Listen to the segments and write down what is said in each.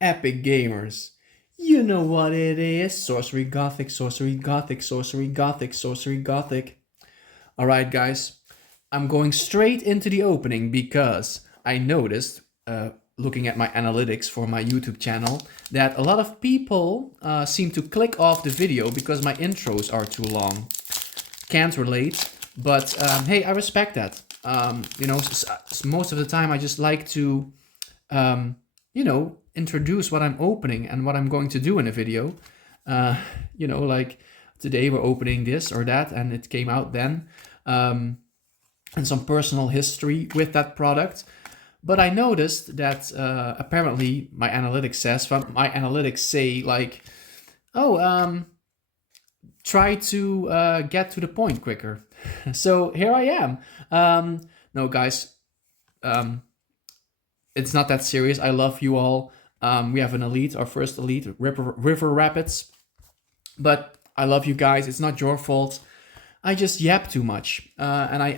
Epic gamers. You know what it is. Sorcery Gothic, Sorcery Gothic, Sorcery Gothic, Sorcery Gothic. Alright guys, I'm going straight into the opening because I noticed, looking at my analytics for my YouTube channel, that a lot of people seem to click off the video because my intros are too long. Can't relate, but hey, I respect that. Most of the time I just like to introduce what I'm opening and what I'm going to do in a video. Like today we're opening this or that and it came out then. And some personal history with that product. But I noticed that apparently my analytics say like, oh, try to get to the point quicker. So here I am. No, guys, it's not that serious. I love you all. We have an elite, our first elite, River Rapids. But I love you guys. It's not your fault. I just yap too much, and I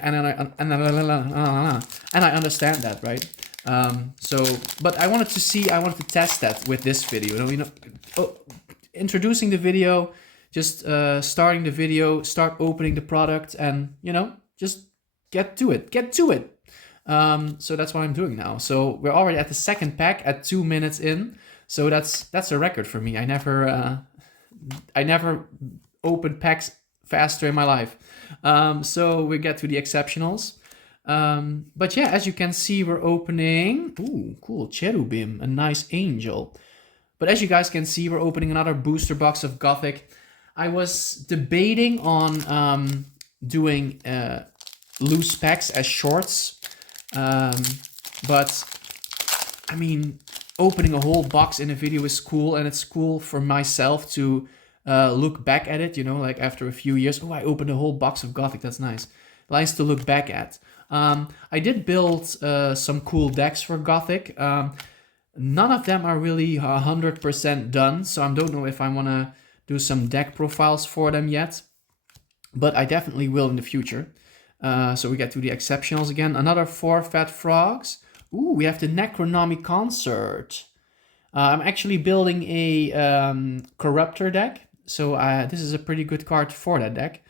understand that, right? But I wanted to test that with this video. Introducing the video, just starting the video, start opening the product, and just get to it. So that's what I'm doing now. So we're already at the second pack at 2 minutes in. So that's a record for me. I never opened packs faster in my life. So we get to the exceptionals. But yeah, as you can see, we're opening, ooh, cool, Cherubim, a nice angel. But as you guys can see, we're opening another booster box of Gothic. I was debating on doing loose packs as shorts. But I mean, opening a whole box in a video is cool, and it's cool for myself to look back at it, like after a few years. Oh, I opened a whole box of Gothic, that's nice. Nice to look back at. I did build some cool decks for Gothic. None of them are really 100% done, so I don't know if I want to do some deck profiles for them yet. But I definitely will in the future. So we get to the exceptionals again. Another 4 fat frogs. Ooh, we have the Necronomy Concert. I'm actually building a Corruptor deck. So this is a pretty good card for that deck.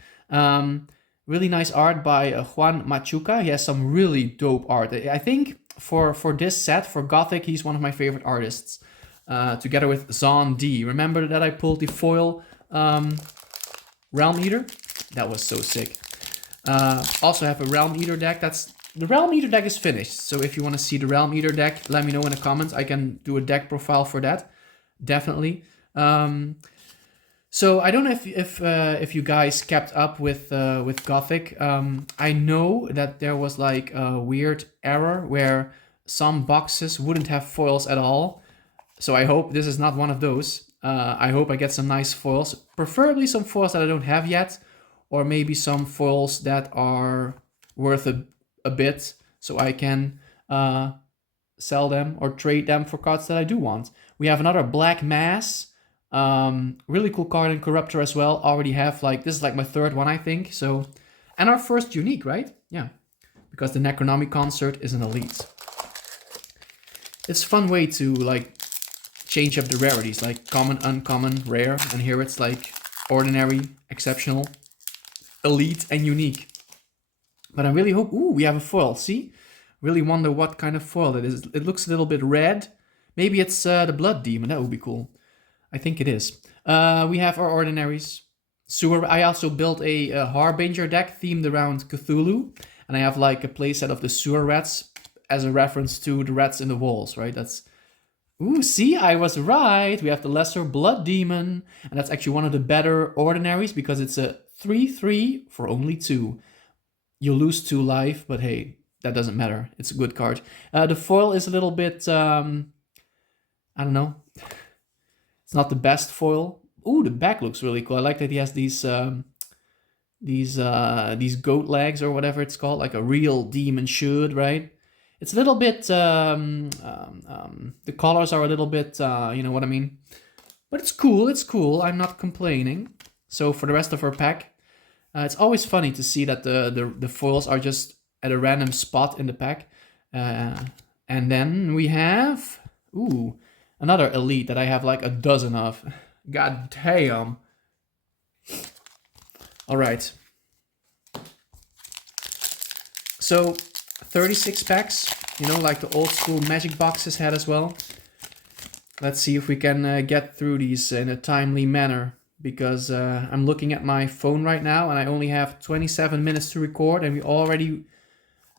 Really nice art by Juan Machuca. He has some really dope art. I think for this set, for Gothic, he's one of my favorite artists. Together with Zon D. Remember that I pulled the foil Realm Eater? That was so sick. Also have a Realm Eater deck. The Realm Eater deck is finished. So if you want to see the Realm Eater deck, let me know in the comments. I can do a deck profile for that. Definitely. So I don't know if you guys kept up with Gothic. I know that there was like a weird error where some boxes wouldn't have foils at all. So I hope this is not one of those. I hope I get some nice foils, preferably some foils that I don't have yet, or maybe some foils that are worth a bit, so I can sell them or trade them for cards that I do want. We have another Black Mass. Really cool card in Corruptor as well. Already have this is like my third one, I think. So, and our first unique, right? Yeah, because the Necronomy Concert is an elite. It's a fun way to change up the rarities, like common, uncommon, rare, and here it's like ordinary, exceptional, elite, and unique. But I really hope, ooh, we have a foil, see? Really wonder what kind of foil it is. It looks a little bit red. Maybe it's the Blood Demon, that would be cool. I think it is. We have our ordinaries. Sewer. I also built a Harbinger deck themed around Cthulhu. And I have a playset of the Sewer Rats as a reference to the rats in the walls, right? That's... Ooh, see, I was right. We have the Lesser Blood Demon. And that's actually one of the better ordinaries because it's a 3/3 for only 2. You lose 2 life, but hey, that doesn't matter. It's a good card. The foil is a little bit... I don't know. It's not the best foil. Ooh, the back looks really cool. I like that he has these goat legs or whatever it's called, like a real demon should, right? It's a little bit, the colors are a little bit, you know what I mean? But it's cool, I'm not complaining. So for the rest of our pack, it's always funny to see that the foils are just at a random spot in the pack. And then we have, ooh, Another elite that I have like a dozen of. God damn. All right. So 36 packs, you know, like the old school magic boxes had as well. Let's see if we can get through these in a timely manner, because I'm looking at my phone right now and I only have 27 minutes to record and we already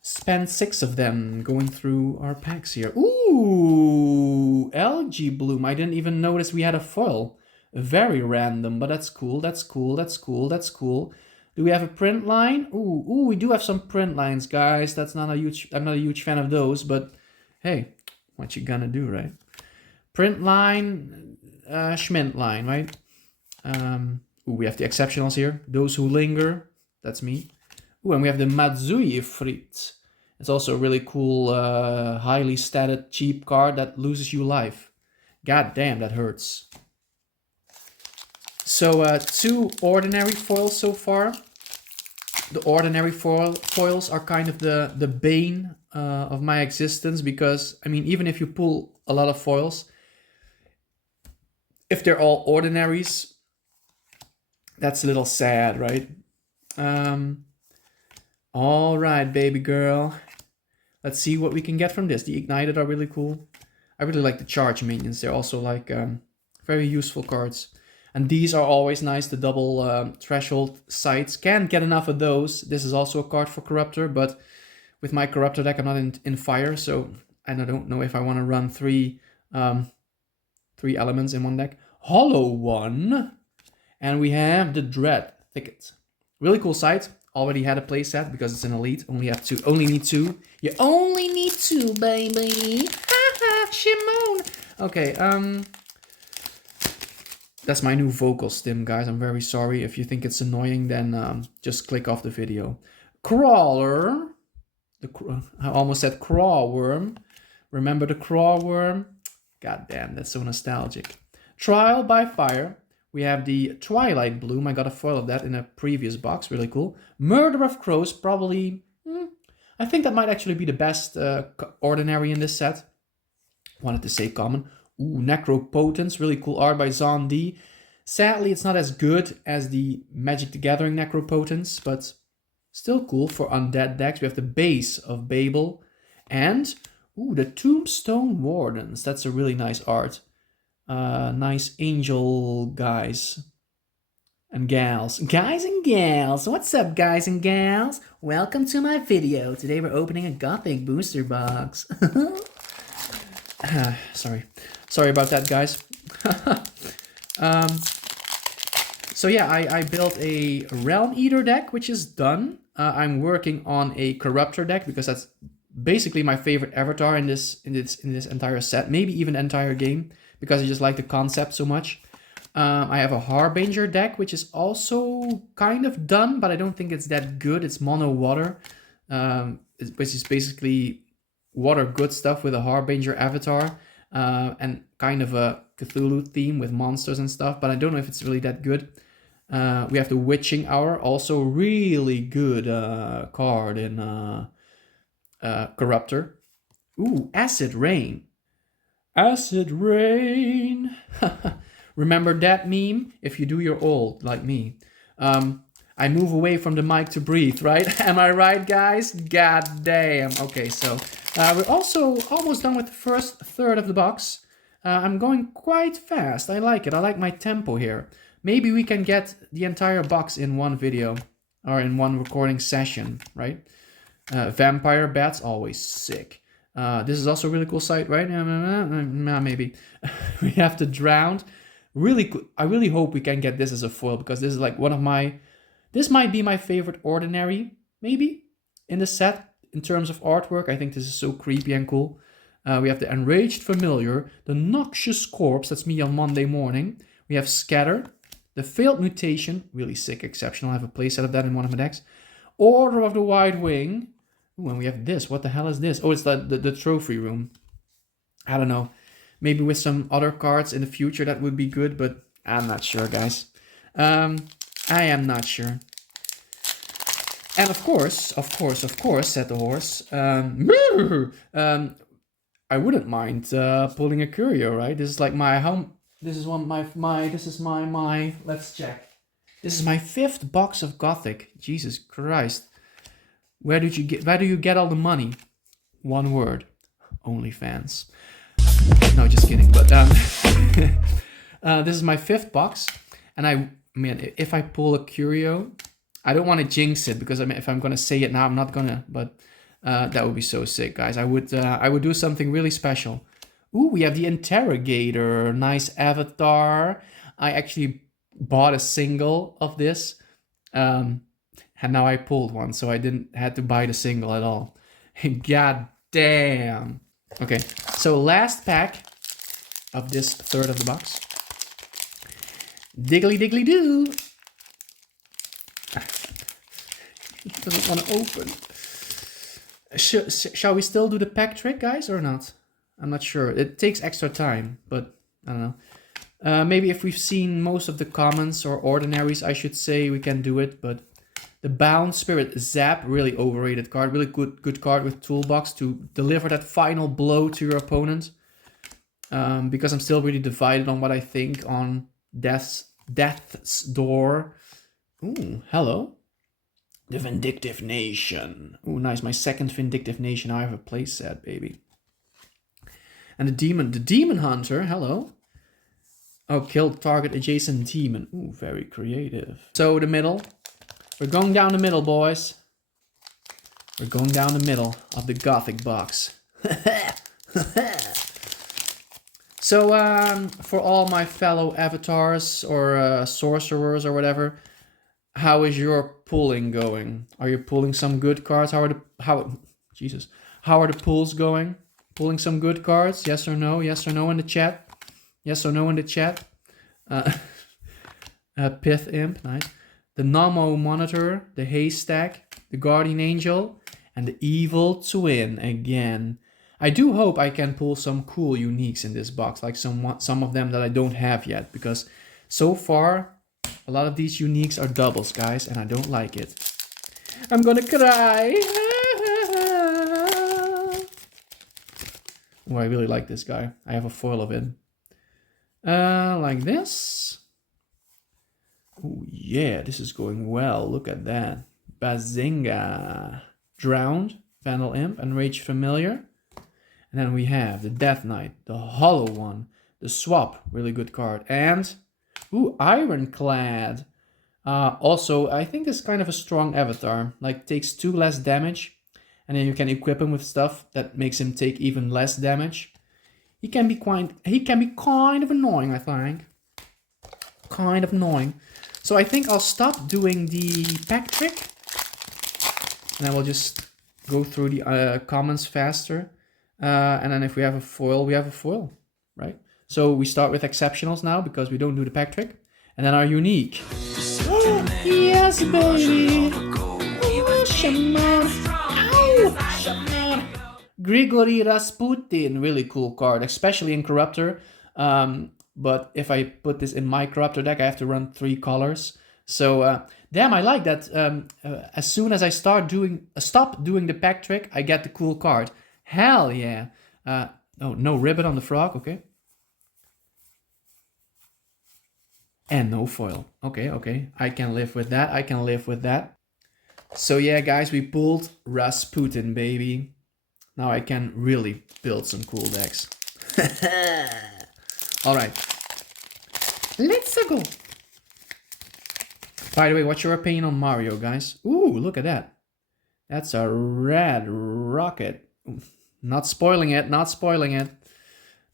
spent 6 of them going through our packs here. Ooh, algae bloom. I didn't even notice we had a foil. Very random, but that's cool. That's cool. That's cool. That's cool. Do we have a print line? Ooh, we do have some print lines, guys. That's not a huge. I'm not a huge fan of those, but hey, what you gonna do, right? Print line, Schmint line, right? We have the exceptionals here. Those who linger. That's me. Ooh, and we have the Matsui Frit. It's also a really cool, highly statted, cheap card that loses you life. God damn, that hurts. So, 2 ordinary foils so far. The ordinary foils are kind of the bane of my existence, because, I mean, even if you pull a lot of foils, if they're all ordinaries, that's a little sad, right? All right, baby girl. Let's see what we can get from this. The Ignited are really cool. I really like the Charge minions. They're also like very useful cards. And these are always nice, the double threshold sights. Can't get enough of those. This is also a card for Corruptor, but with my Corruptor deck, I'm not in fire, so I don't know if I want to run 3 elements in one deck. Hollow one. And we have the Dread Thicket. Really cool sight. Already had a playset because it's an elite. Only need 2. You only need 2, baby. Haha, Shimon. Okay, that's my new vocal stim, guys. I'm very sorry. If you think it's annoying, then just click off the video. Crawler. I almost said Crawworm. Remember the Crawworm? God damn, that's so nostalgic. Trial by Fire. We have the Twilight Bloom. I got a foil of that in a previous box. Really cool. Murder of Crows. Probably... I think that might actually be the best ordinary in this set. Wanted to say common. Ooh, Necropotence. Really cool art by Zon D. Sadly, it's not as good as the Magic the Gathering Necropotence, but still cool for undead decks. We have the Base of Babel. And... ooh, the Tombstone Wardens. That's a really nice art. Nice angel guys and gals. Guys and gals, what's up, guys and gals? Welcome to my video. Today we're opening a Gothic Boosterbox. Sorry about that, guys. So yeah, I built a Realm Eater deck, which is done. I'm working on a Corruptor deck because that's basically my favorite avatar in this entire set, maybe even the entire game, because I just like the concept so much. I have a Harbinger deck, which is also kind of done, but I don't think it's that good. It's mono water, which is basically water good stuff with a Harbinger avatar, and kind of a Cthulhu theme with monsters and stuff, but I don't know if it's really that good. We have the Witching Hour, also really good card in Corruptor. Ooh, Acid Rain. Acid Rain. Remember that meme? If you do, you're old, like me. I move away from the mic to breathe, right? Am I right, guys? God damn. Okay, so we're also almost done with the first third of the box. I'm going quite fast. I like it. I like my tempo here. Maybe we can get the entire box in one video or in one recording session, right? Vampire Bats, always sick. This is also a really cool site, right? Maybe. We have the Drowned. Really cool. I really hope we can get this as a foil, because this is like one of my... this might be my favorite ordinary, maybe, in the set. In terms of artwork, I think this is so creepy and cool. We have the Enraged Familiar, the Noxious Corpse, that's me on Monday morning. We have Scatter, the Failed Mutation, really sick, exceptional. I have a playset of that in one of my decks. Order of the Wide Wing. Ooh, and we have this. What the hell is this? Oh, it's the trophy room. I don't know. Maybe with some other cards in the future that would be good, but I'm not sure, guys. I am not sure. And of course, said the horse. I wouldn't mind pulling a curio, right? This is like my home. This is one my. This is my. Let's check. This is my 5th box of Gothic. Jesus Christ. Where do you get all the money? One word. OnlyFans. No, just kidding. But this is my 5th box, and I mean, if I pull a curio, I don't want to jinx it because I mean, if I'm gonna say it now, I'm not gonna. But that would be so sick, guys. I would do something really special. Ooh, we have the Interrogator. Nice avatar. I actually bought a single of this, and now I pulled one, so I didn't had to buy the single at all. God damn. Okay, so last pack of this 1/3 of the box. Diggly diggly doo. It doesn't want to open. Shall we still do the pack trick, guys, or not? I'm not sure. It takes extra time, but I don't know. Maybe if we've seen most of the commons or ordinaries, I should say we can do it. But the Bound Spirit Zap, really overrated card. Really good card with Toolbox to deliver that final blow to your opponent. Because I'm still really divided on what I think on Death's Door. Ooh, hello. The Vindictive Nation. Ooh, nice. My 2nd Vindictive Nation. I have a playset, baby. And the Demon Hunter. Hello. Oh, kill target adjacent demon. Ooh, very creative. So the middle. We're going down the middle, boys. We're going down the middle of the Gothic box. So, for all my fellow avatars or sorcerers or whatever, how is your pulling going? Are you pulling some good cards? How are the pulls going? Pulling some good cards? Yes or no? Yes or no in the chat? Yes or no in the chat? Pith Imp, nice. The Namo Monitor, the Haystack, the Guardian Angel, and the Evil Twin again. I do hope I can pull some cool uniques in this box, like some of them that I don't have yet, because so far a lot of these uniques are doubles, guys, and I don't like it. I'm gonna cry. Oh, I really like this guy. I have a foil of it. Like this. Oh yeah, this is going well. Look at that. Bazinga. Drowned, Vandal Imp, and Rage Familiar. And then we have the Death Knight, the Hollow one, the Swap, really good card. And, ooh, Ironclad. Also, I think this is kind of a strong avatar. Like, takes 2 less damage. And then you can equip him with stuff that makes him take even less damage. He can be kind of annoying, I think. Kind of annoying. So I think I'll stop doing the pack trick. And then we'll just go through the commons faster. And then if we have a foil, we have a foil, right? So we start with exceptionals now because we don't do the pack trick. And then our unique. Yes, baby! Oh, shaman! Ow! Shaman! Grigory Rasputin, really cool card, especially in Corruptor. But if I put this in my Corruptor deck, I have to run 3 colors. So, damn, I like that. As soon as I stop doing the pack trick, I get the cool card. Hell yeah. Oh, no ribbon on the frog, okay. And no foil. Okay. I can live with that. So yeah, guys, we pulled Rasputin, baby. Now I can really build some cool decks. Alright. Let's go. By the way, what's your opinion on Mario, guys? Ooh, look at that. That's a red rocket. Not spoiling it.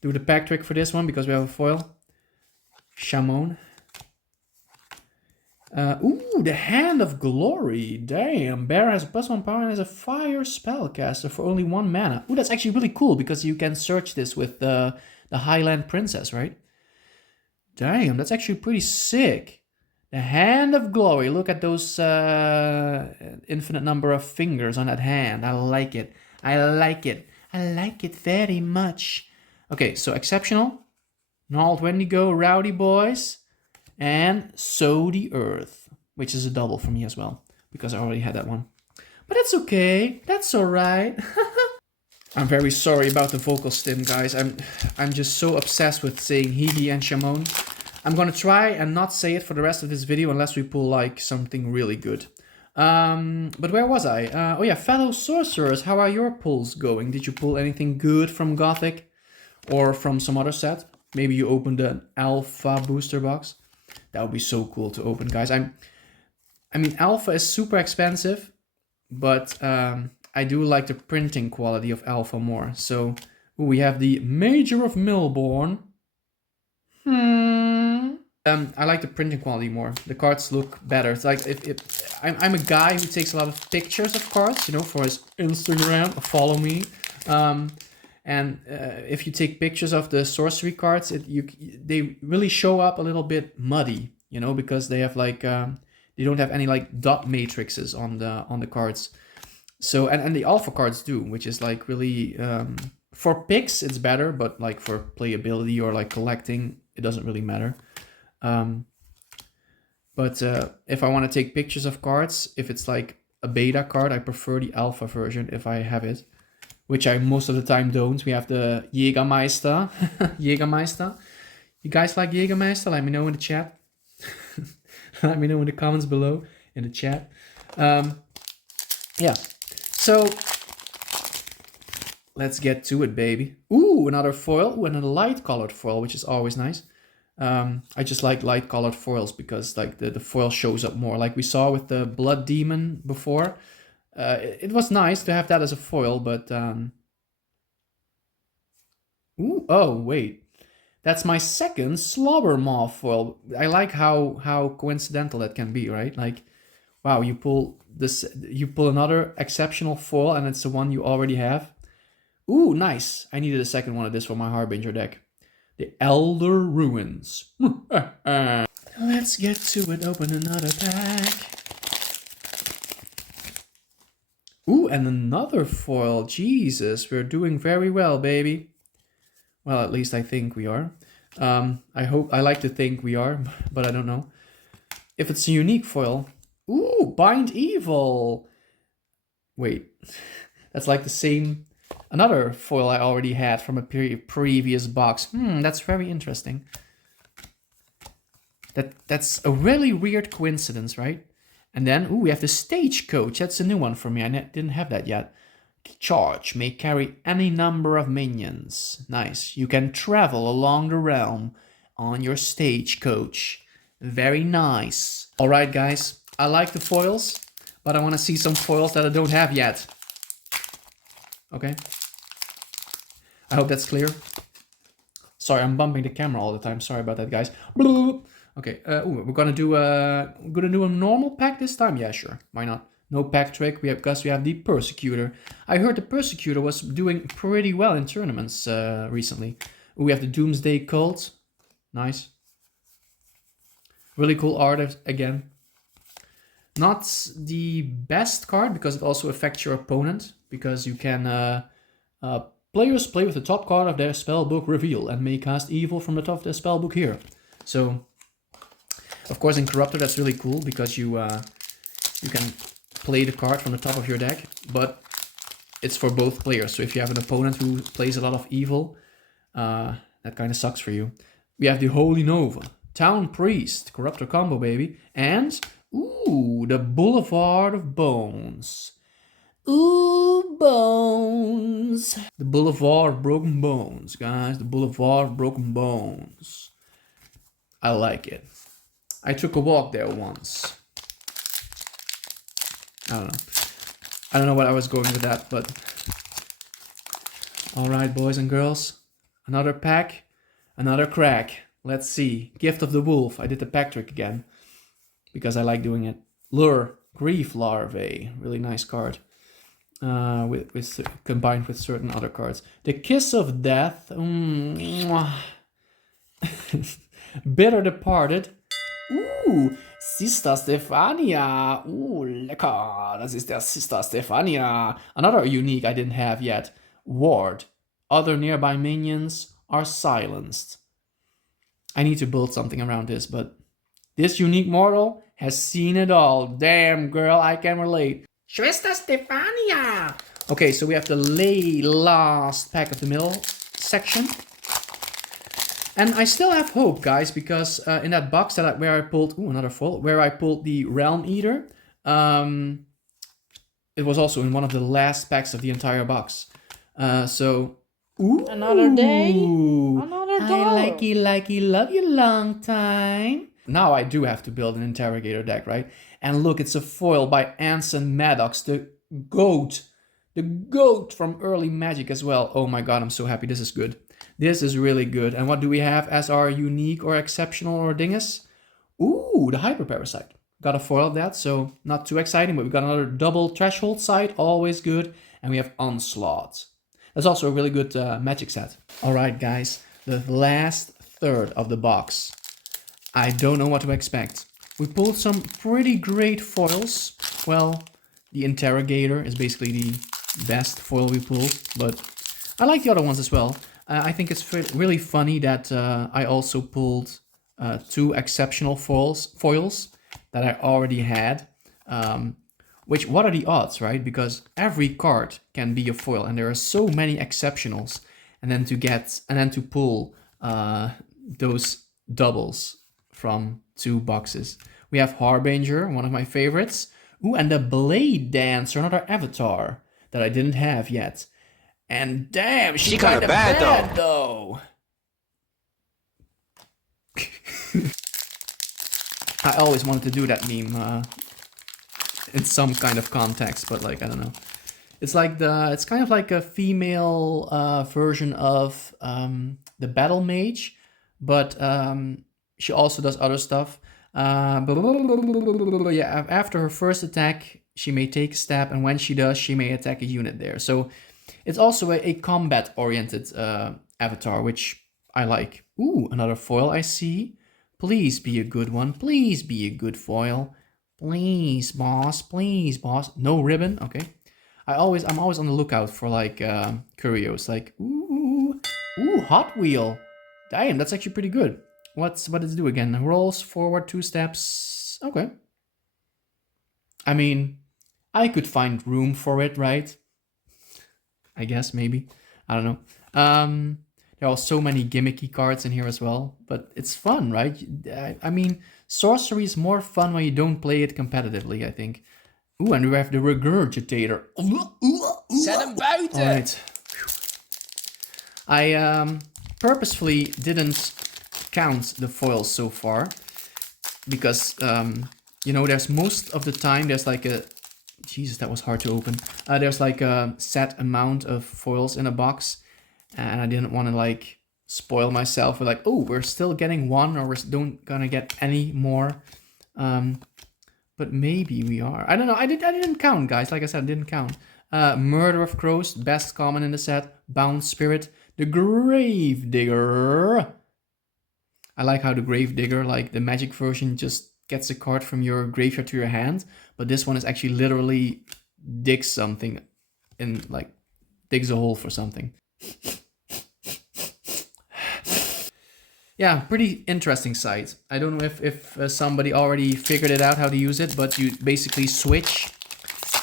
Do the pack trick for this one because we have a foil. Shamon. Ooh, the Hand of Glory. Damn, Bear has a +1 power and has a fire spellcaster for only 1 mana. Ooh, that's actually really cool because you can search this with the Highland Princess, right? Damn, that's actually pretty sick. The Hand of Glory. Look at those infinite number of fingers on that hand. I like it. I like it very much. Okay, so exceptional. Gnarled Wendigo, Rowdy Boys, and Sow the Earth, which is a double for me as well, because I already had that one. But that's okay. That's alright. I'm very sorry about the vocal stim, guys. I'm just so obsessed with saying Hee and Shamon. I'm gonna try and not say it for the rest of this video unless we pull like something really good. But where was I? Oh yeah, fellow sorcerers, how are your pulls going? Did you pull anything good from Gothic or from some other set? Maybe you opened an alpha booster box. That would be so cool to open, guys. I mean, alpha is super expensive, but I do like the printing quality of alpha more. So we have the Major of Milborn. I like the printing quality more. The cards look better. It's like I'm a guy who takes a lot of pictures of cards, you know, for his Instagram. Follow me. And if you take pictures of the sorcery cards, they really show up a little bit muddy, you know, because they have like they don't have any like dot matrices on the cards. So and the alpha cards do, which is like really for picks it's better, but like for playability or like collecting, it doesn't really matter. But if I want to take pictures of cards, if it's like a beta card, I prefer the alpha version if I have it, which I most of the time don't. We have the Jägermeister. Jägermeister. You guys like Jägermeister? Let me know in the chat. Let me know in the comments below in the chat. Yeah. So let's get to it, baby. Ooh, another foil. Ooh, and a light colored foil, which is always nice. I just like light colored foils because like the foil shows up more. Like we saw with the Blood Demon before. It was nice to have that as a foil, but ooh, oh wait. That's my second Slobbermaw foil. I like how coincidental that can be, right? Like, wow, you pull another exceptional foil and it's the one you already have. Ooh, nice. I needed a second one of this for my Harbinger deck. The Elder Ruins. Let's get to it. Open another pack. Ooh, and another foil. Jesus, we're doing very well, baby. Well, at least I think we are. I like to think we are, but I don't know. If it's a unique foil. Ooh, Bind Evil. Wait, that's like the same... Another foil I already had from a previous box. That's very interesting. That's a really weird coincidence, right? And then, ooh, we have the Stagecoach. That's a new one for me. I didn't have that yet. Charge may carry any number of minions. Nice. You can travel along the realm on your Stagecoach. Very nice. All right, guys. I like the foils, but I want to see some foils that I don't have yet. Okay. I hope that's clear. Sorry, I'm bumping the camera all the time. Sorry about that, guys. Okay, we're gonna do a normal pack this time. Yeah, sure. Why not? No pack trick. Because we have the Persecutor. I heard the Persecutor was doing pretty well in tournaments recently. We have the Doomsday Cult. Nice. Really cool art again. Not the best card because it also affects your opponent. Because you can players play with the top card of their spellbook reveal and may cast evil from the top of their spellbook here. So, of course, in Corruptor that's really cool because you can play the card from the top of your deck, but it's for both players. So if you have an opponent who plays a lot of evil, that kind of sucks for you. We have the Holy Nova, Town Priest, Corruptor combo, baby, and ooh, the Boulevard of Bones. Ooh, bones. The Boulevard of Broken Bones, guys. The Boulevard of Broken Bones. I like it. I took a walk there once. I don't know. I don't know what I was going with that, but... Alright, boys and girls. Another pack. Another crack. Let's see. Gift of the Wolf. I did the pack trick again. Because I like doing it. Lure. Grief Larvae. Really nice card. Combined with certain other cards. The Kiss of Death. Bitter Departed. Ooh, Sister Stephania. Ooh, lecker. Das ist der Sister Stephania. Another unique I didn't have yet. Ward. Other nearby minions are silenced. I need to build something around this, but this unique mortal has seen it all. Damn, girl, I can relate. Schwester Stefania! Okay, so we have the last pack of the middle section. And I still have hope, guys, because in that box where I pulled... Ooh, another foil. Where I pulled the Realm Eater. It was also in one of the last packs of the entire box. So... Ooh, Another day, another dollar. I likey, love you long time. Now I do have to build an interrogator deck, right? And look, it's a foil by Anson Maddox, the GOAT. The GOAT from early Magic as well. Oh my god, I'm so happy. This is good. This is really good. And what do we have as our unique or exceptional or dingus? Ooh, the Hyper Parasite. Got a foil of that, so not too exciting, but we got another double threshold site, always good. And we have Onslaught. That's also a really good Magic set. Alright guys, the last third of the box. I don't know what to expect. We pulled some pretty great foils. Well, the Interrogator is basically the best foil we pulled, but I like the other ones as well. I think it's really funny that I also pulled 2 exceptional foils that I already had. Which, what are the odds, right? Because every card can be a foil, and there are so many exceptionals. And then to pull those doubles from 2 boxes. We have Harbinger, one of my favorites. Ooh, and the Blade Dancer, another avatar that I didn't have yet. And damn, she kind of bad though. I always wanted to do that meme in some kind of context, but like, I don't know. It's like it's kind of like a female version of the Battle Mage, but she also does other stuff. Yeah, after her first attack, she may take a stab, and when she does, she may attack a unit there. So it's also a combat-oriented avatar, which I like. Ooh, another foil I see. Please be a good one. Please be a good foil. Please, boss. Please, boss. No ribbon. Okay. I'm always on the lookout for like curios. Like ooh, Hot Wheel. Damn, that's actually pretty good. What does it do again? Rolls forward 2 steps. Okay. I mean, I could find room for it, right? I guess maybe. I don't know. There are so many gimmicky cards in here as well, but it's fun, right? I mean, Sorcery is more fun when you don't play it competitively, I think. Ooh, and we have the Regurgitator. Zet hem buiten! Alright. I purposefully didn't count the foils so far, because, you know, there's most of the time, there's like a... Jesus, that was hard to open. There's like a set amount of foils in a box, and I didn't want to like spoil myself with like, oh, we're still getting 1, or we're don't gonna get any more. But maybe we are. I don't know. I didn't count, guys. Like I said, I didn't count. Murder of Crows, best common in the set. Bound Spirit, the Gravedigger. I like how the Gravedigger, like the Magic version, just gets a card from your graveyard to your hand, but this one is actually literally digs something in, like, digs a hole for something. Yeah, pretty interesting site. I don't know if somebody already figured it out how to use it, but you basically switch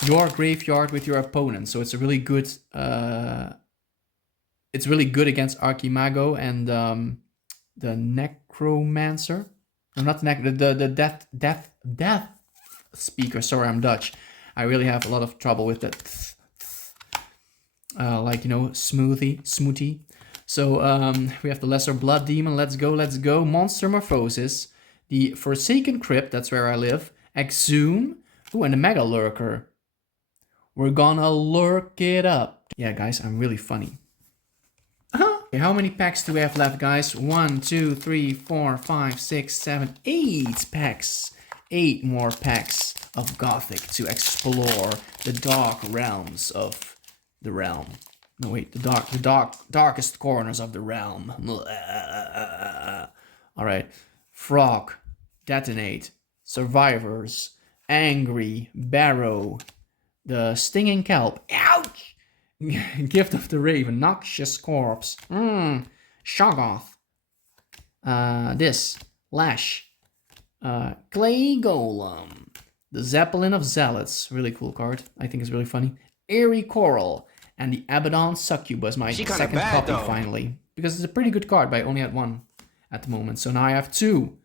your graveyard with your opponent. So it's a really good against Archimago and the Necromancer. No, not the Death Speaker. Sorry, I'm Dutch. I really have a lot of trouble with that. Like, you know, smoothie. So we have the Lesser Blood Demon. Let's go. Monster Morphosis. The Forsaken Crypt. That's where I live. Exhume. Ooh, and the Mega Lurker. We're gonna lurk it up. Yeah, guys, I'm really funny. Okay, how many packs do we have left, guys? 1, 2, 3, 4, 5, 6, 7, 8 packs. 8 more packs of Gothic to explore the dark realms of the realm. No, wait, the darkest corners of the realm. Alright. Frog. Detonate. Survivors. Angry. Barrow. The Stinging Kelp. Ouch! Gift of the Raven. Noxious Corpse. Shoggoth. This. Lash. Clay Golem. The Zeppelin of Zealots. Really cool card. I think it's really funny. Eerie Coral, and the Abaddon Succubus, my second copy finally. Because it's a pretty good card, but I only had one at the moment. So now I have 2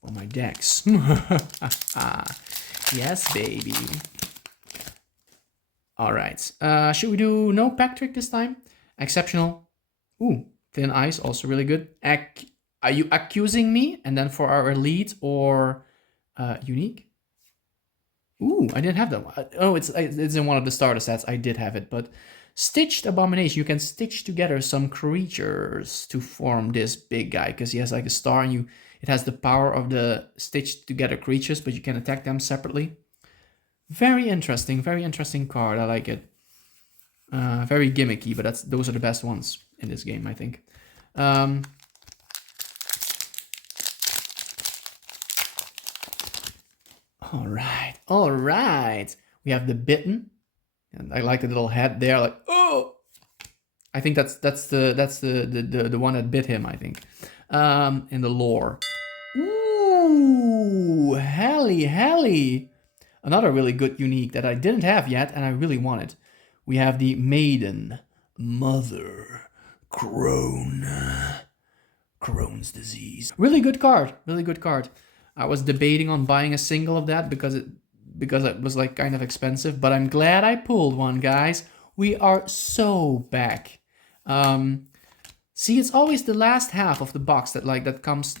for my decks. Yes, baby. Alright, should we do no pack trick this time? Exceptional. Ooh, Thin Ice, also really good. Are you accusing me? And then for our elite or unique? Ooh, I didn't have that one. Oh, it's in one of the starter sets. I did have it, but Stitched Abomination. You can stitch together some creatures to form this big guy because he has like a star and it has the power of the stitched together creatures, but you can attack them separately. Very interesting card. I like it. Very gimmicky, but those are the best ones in this game, I think. All right. We have the Bitten, and I like the little head there. Like, oh, I think that's the one that bit him. I think. In the lore. Ooh, helly. Another really good unique that I didn't have yet, and I really wanted. We have the Maiden, Mother, Crohn's disease. Really good card. I was debating on buying a single of that because it was like kind of expensive, but I'm glad I pulled one, guys. We are so back. See, it's always the last half of the box that comes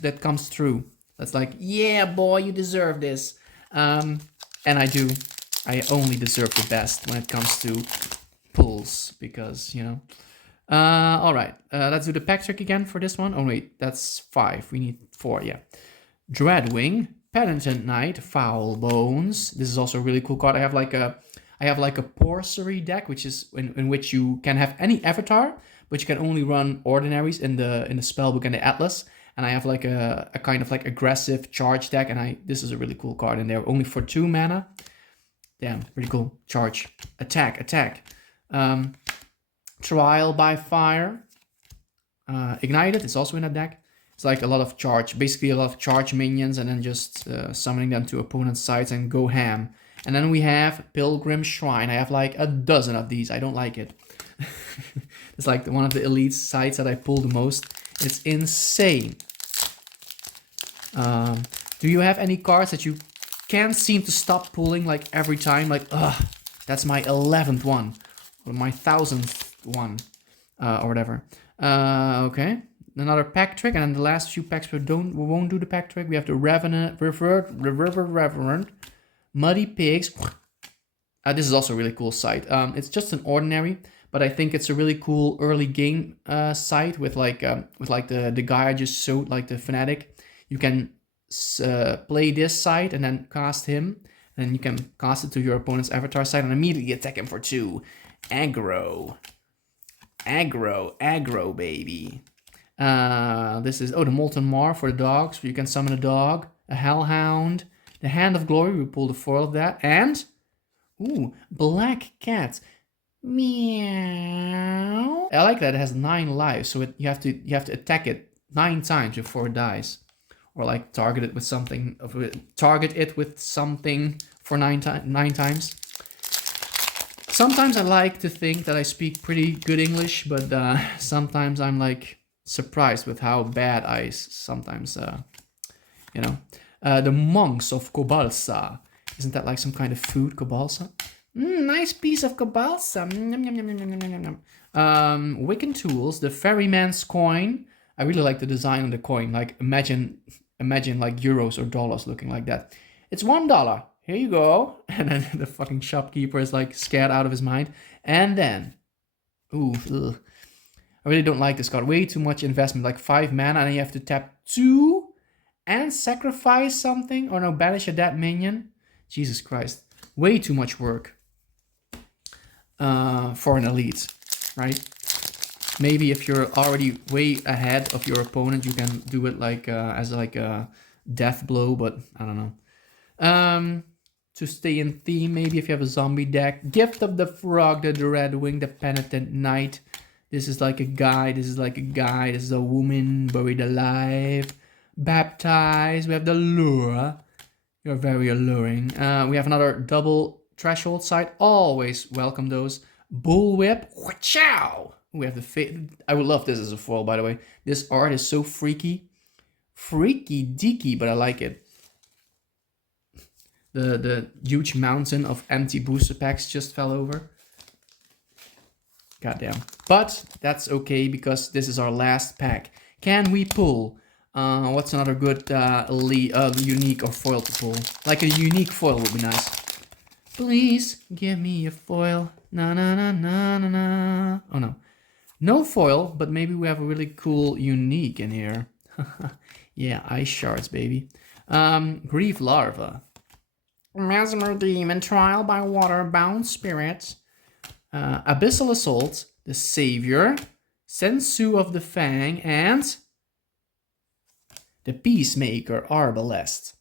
through. That's like, yeah, boy, you deserve this. And I do. I only deserve the best when it comes to pulls because, you know. All right, let's do the pack trick again for this one. Oh wait, that's 5. We need 4. Yeah. Dreadwing, Penitent Knight, Foul Bones. This is also a really cool card. I have like a Sorcery deck, which is in which you can have any avatar, but you can only run ordinaries in the spellbook and the atlas. And I have like a kind of like aggressive charge deck, and this is a really cool card in there. Only for 2 mana. Damn, pretty cool. Charge, attack. Trial by Fire, Ignited. It's also in that deck. It's like a lot of charge, basically a lot of charge minions, and then just summoning them to opponent's sides and go ham. And then we have Pilgrim Shrine. I have like a dozen of these. I don't like it. It's like one of the elite sites that I pull the most. It's insane. Do you have any cards that you can't seem to stop pulling like every time? Like, ugh, that's my 11th one. Or my 1000th one. Or whatever. Okay. Another pack trick. And then the last few packs we won't do the pack trick. We have the Revenant, Reverend, Muddy Pigs. This is also a really cool site. It's just an ordinary, but I think it's a really cool early game site with like the guy I just showed, like the Fanatic. You can play this site and then cast him, and you can cast it to your opponent's avatar site and immediately attack him for 2. Aggro, baby. This is the Molten Mar for the dogs. You can summon a dog, a Hellhound, the Hand of Glory. We pull the foil of that, and Black Cat. Meow. I like that it has 9 lives, so you have to attack it 9 times before it dies, or like target it with something for 9 times. Sometimes I like to think that I speak pretty good English, but sometimes I'm like surprised with how bad I sometimes, the Monks of Kobalsa. Isn't that like some kind of food, Kobalsa? Nice piece of Kobalsa. Wiccan Tools, the Ferryman's Coin. I really like the design on the coin. Like imagine like euros or dollars looking like that. It's $1. Here you go. And then the fucking shopkeeper is like scared out of his mind. And then, I really don't like this card. Way too much investment, like 5 mana, and then you have to tap 2 and sacrifice something, or no, banish a dead minion. Jesus Christ, way too much work for an elite, right? Maybe if you're already way ahead of your opponent, you can do it like as like a death blow, but I don't know. To stay in theme, maybe if you have a zombie deck, Gift of the Frog, the Dreadwing, the Penitent Knight. This is like a guy. This is a woman buried alive, baptized. We have the Lure. You're very alluring. We have another double threshold side, always welcome those. Bullwhip, ciao. We have the I would love this as a foil, by the way. This art is so freaky deaky, but I like it. The huge mountain of empty booster packs just fell over. Goddamn. But that's okay because this is our last pack. Can we pull? What's another good unique or foil to pull? Like a unique foil would be nice. Please give me a foil. Na na na na na na. Oh no. No foil, but maybe we have a really cool unique in here. Yeah, ice shards, baby. Grief Larva. Mesmer Demon, Trial by Water, Bound Spirits. Abyssal Assault, the Savior. Sensu of the Fang, and the Peacemaker Arbalest,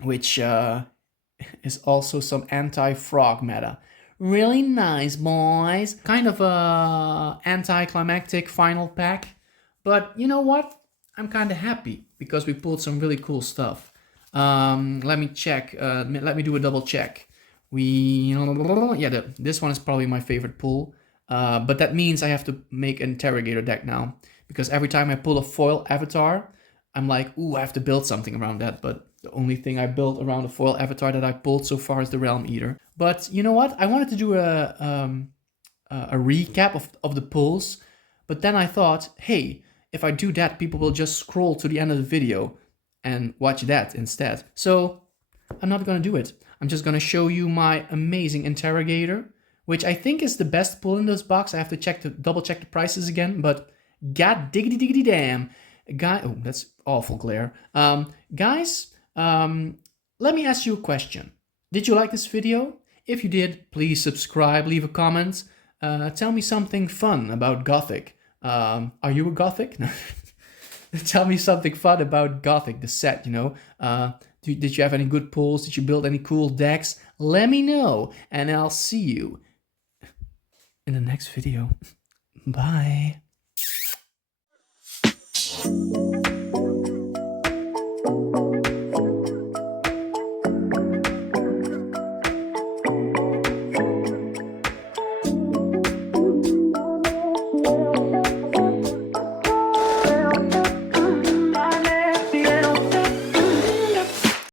which is also some anti-frog meta. Really nice, boys. Kind of a anticlimactic final pack, but you know what? I'm kind of happy because we pulled some really cool stuff. Let me check. Let me do a double check. This one is probably my favorite pull, but that means I have to make an interrogator deck now because every time I pull a foil avatar, I'm like, ooh, I have to build something around that. But the only thing I built around a foil avatar that I pulled so far is the Realm Eater. But you know what? I wanted to do a recap of the pulls, but then I thought, hey, if I do that, people will just scroll to the end of the video and watch that instead. So I'm not gonna do it. I'm just gonna show you my amazing interrogator, which I think is the best pull in this box. I have to double check the prices again, but god diggity damn. Oh, that's awful glare. Guys, let me ask you a question. Did you like this video? If you did, please subscribe, leave a comment. Tell me something fun about Gothic. Are you a Gothic? Tell me something fun about Gothic, the set, you know. Did you have any good pulls? Did you build any cool decks? Let me know, and I'll see you in the next video. Bye.